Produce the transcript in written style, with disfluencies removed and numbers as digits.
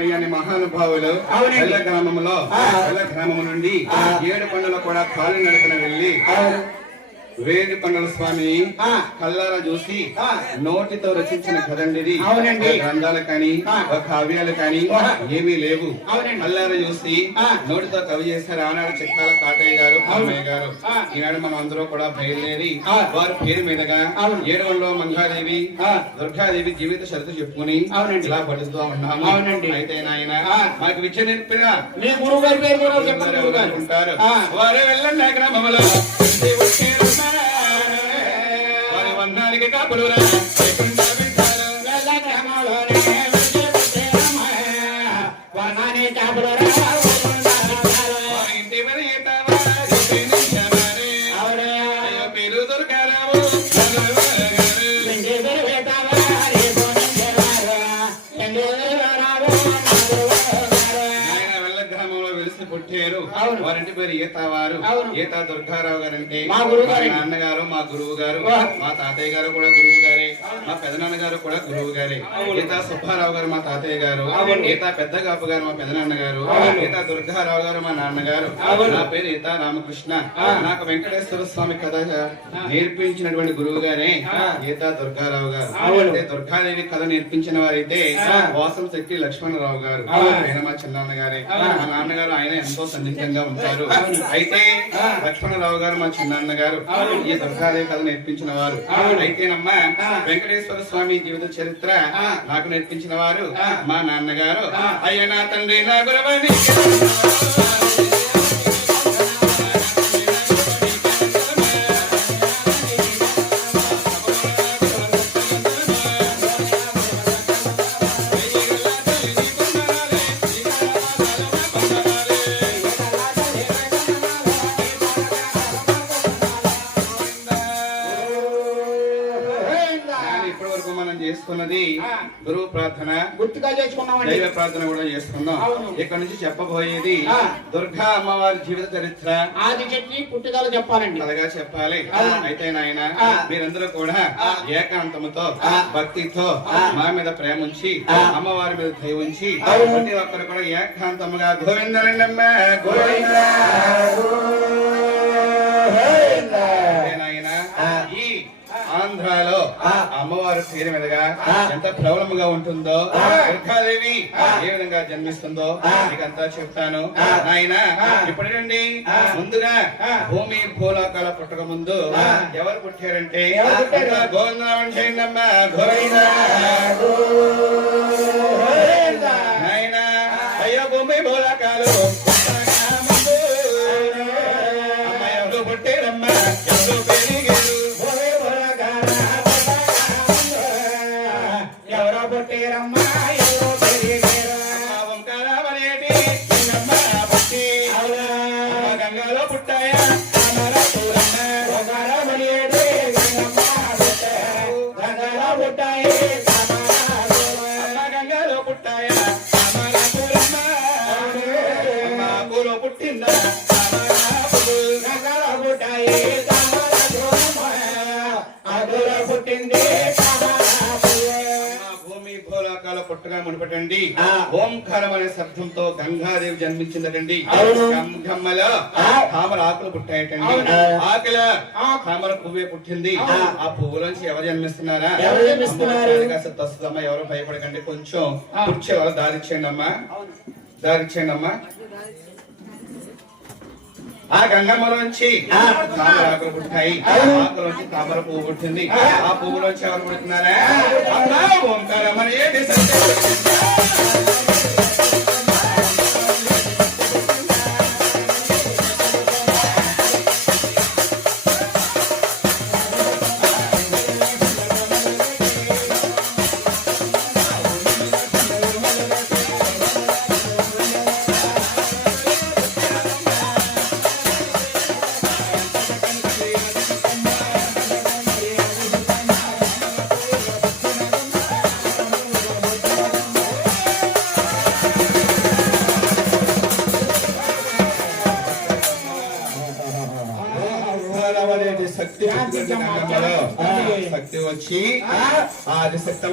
రామయ్య అనే మహానుభావులు ఎల్ల గ్రామము నుండి 7 కొండలు కూడా కాలు నడకన వెళ్ళి వేడి కొండల స్వామి కల్లారా చూసి నోటితో రచించిన కదండిది. గ్రంథాలు కానీ కావ్యాలు కానీ ఏమీ లేవు. కల్లారా చూసి నోటితో కవి చేశారు ఆనాడు చిక్కాల కాటయ్య గారు, అమ్మయ్య గారు. ఈనాడు మనం అందరూ కూడా బయలుదేరి వారి పేరు మీదుగా 7 మంగాదేవి దుర్గాదేవి జీవిత షరతు చెప్పుకుని ఇలా పడుతూ ఉన్నాము. అయితే నాయన మాకు విద్య నేర్పిన మీ గురువు గారి పేరు ఉంటారు. వారే వెళ్ళండి గ్రామంలో వారి వందానికి కాపులురా వారంటి పేరు ఈతావారు. ఈతా దుర్గారావు గారు అంటే మా నాన్నగారు, మా గురువు గారు, మా తాతయ్య గారు కూడా గురువు గారే, మా పెదనాన్న గారు కూడా గురువు గారే. ఈతా సుబ్బారావు గారు మా తాతయ్య గారు, ఈతా పెద్దగాపు గారు మా పెదనాన్న గారు, ఈతా దుర్గారావు గారు మా నాన్నగారు. నా పేరు ఈతా రామకృష్ణ. నాకు వెంకటేశ్వర స్వామి కథ నేర్పించినటువంటి గురువు గారే ఈతా దుర్గారావు గారు. అంటే దుర్గాదేవి కథ నేర్పించిన వారైతే వాసం శక్తి లక్ష్మణరావు గారు. ఆయన మా చిన్నాన్న గారే. మా నాన్నగారు ఆయన ఎంతో సన్నిహితంగా ఉంటారు. అయితే లక్ష్మణరావు గారు మా చిన్నాన్న గారు ఈ దుర్గాదేవి కథ నేర్పించిన వారు. అయితేనమ్మా వెంకటేశ్వర స్వామి జీవిత చరిత్ర నాకు నేర్పించిన వారు మా నాన్నగారు. అయ్య నా తండ్రి నా గురువని చేసుకున్నది గురువు ప్రార్థన గుర్తుగా చేసుకున్నాం. దైవ ప్రార్థన కూడా చేసుకుందాం. ఇక్కడ నుంచి చెప్పబోయేది దుర్గా అమ్మవారి జీవిత చరిత్ర. ఆది చెట్టి పుట్టుదల చెప్పాలండి, అలాగా చెప్పాలి. అయితే నాయన మీరందరూ కూడా ఏకాంతముతో భక్తితో మా మీద ప్రేమ ఉంచి అమ్మవారి మీద దయ ఉంచి ప్రతి ఒక్కరు కూడా ఏకాంతముగా గోవిందనండమ్మ గోవింద ఈ ఆంధ్రాలో అమ్మవారి పేరు మీదుగా ఎంత ప్రబలముగా ఉంటుందో, దుర్గాదేవి ఏ విధంగా జన్మిస్తుందో మీకంతా చెప్తాను. నాయన ఇప్పుడేనండి ముందుగా భూమి భూలోకాల పుట్టక ముందు ఎవరు పుట్టారంటే గోవిందమ్మ గోవింద నాయన. అయ్యో భూమి భూలోకాలు ఎవరు పుట్టారమ్మ ఎవరు పెరిగారు గంగాలో పుట్టాయా గంగాలో పుట్టాయా పూలో పుట్టిందా గంగాలో పుట్టాయి పుట్టింది. పుట్టగా మునిపటండి ఓంకారం అనే శబ్దంతో గంగాదేవి జన్మించిందటండి. గమ్మలో తామర ఆకులు పుట్టాయటండి. ఆకుల తామర పువ్వే పుట్టింది. ఆ పువ్వులోంచి ఎవరు జన్మిస్తున్నారా? వస్తుందమ్మా, ఎవరు భయపడకండి. కొంచెం కూర్చో, ఎవరు దారిచ్చేయండి అమ్మా, దారిచ్చేయండి అమ్మా. ఆ గంగమ్మలోంచి తామర ఆకులు పుట్టాయి. ఆకులోంచి తామర పువ్వు పుట్టింది. ఆ పువ్వులోంచి ఎవరు పుడుతున్నారా? ఓంకారం అనేది శక్తి వచ్చి ఆది శక్తి